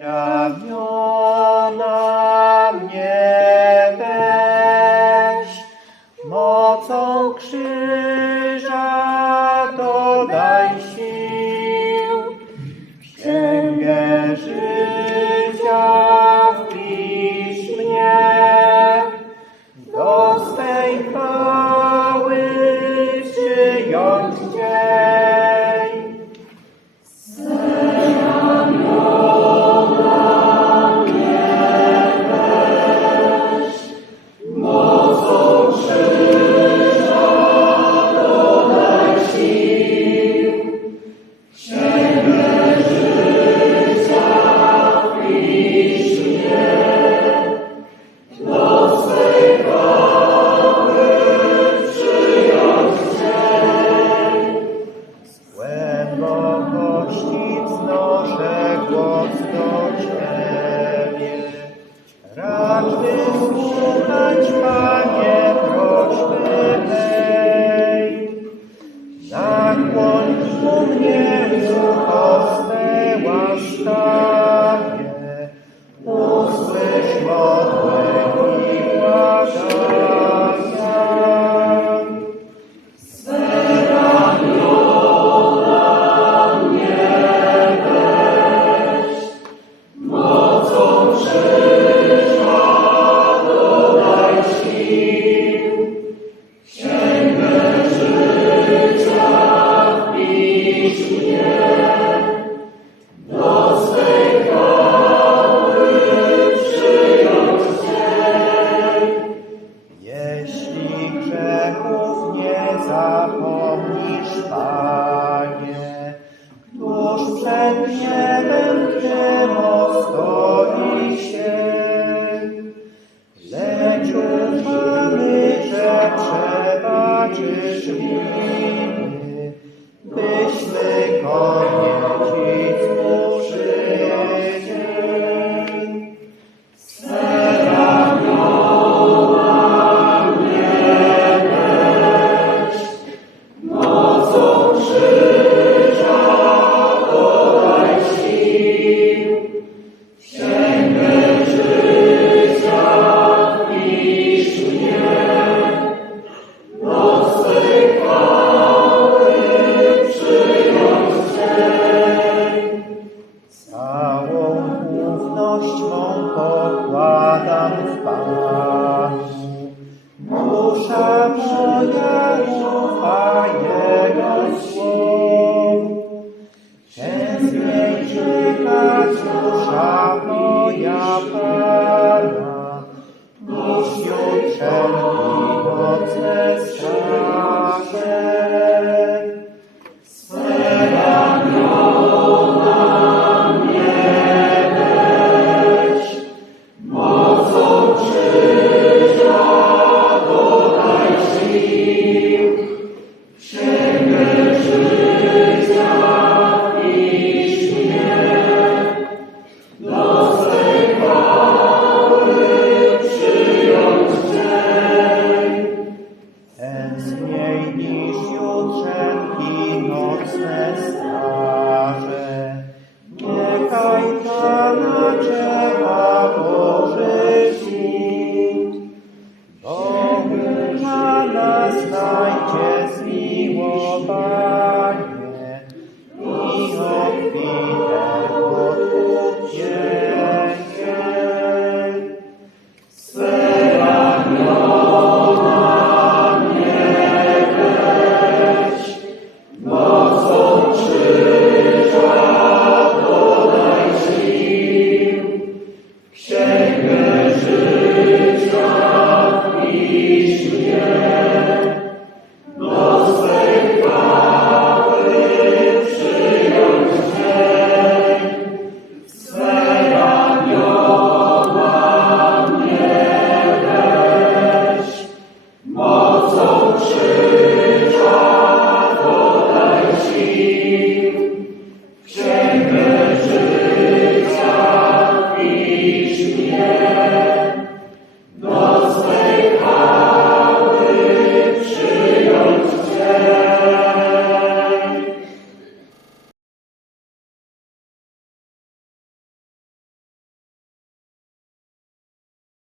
Ramiona mnie weź, mocą krzyża dodaj sił. Księgę życia Ach, przed gniewem Tym ostoi Dusza moja ufa Jego słowu. Tęskniej czeka dusza moja. mocniej niż jutrzenki nocne straże.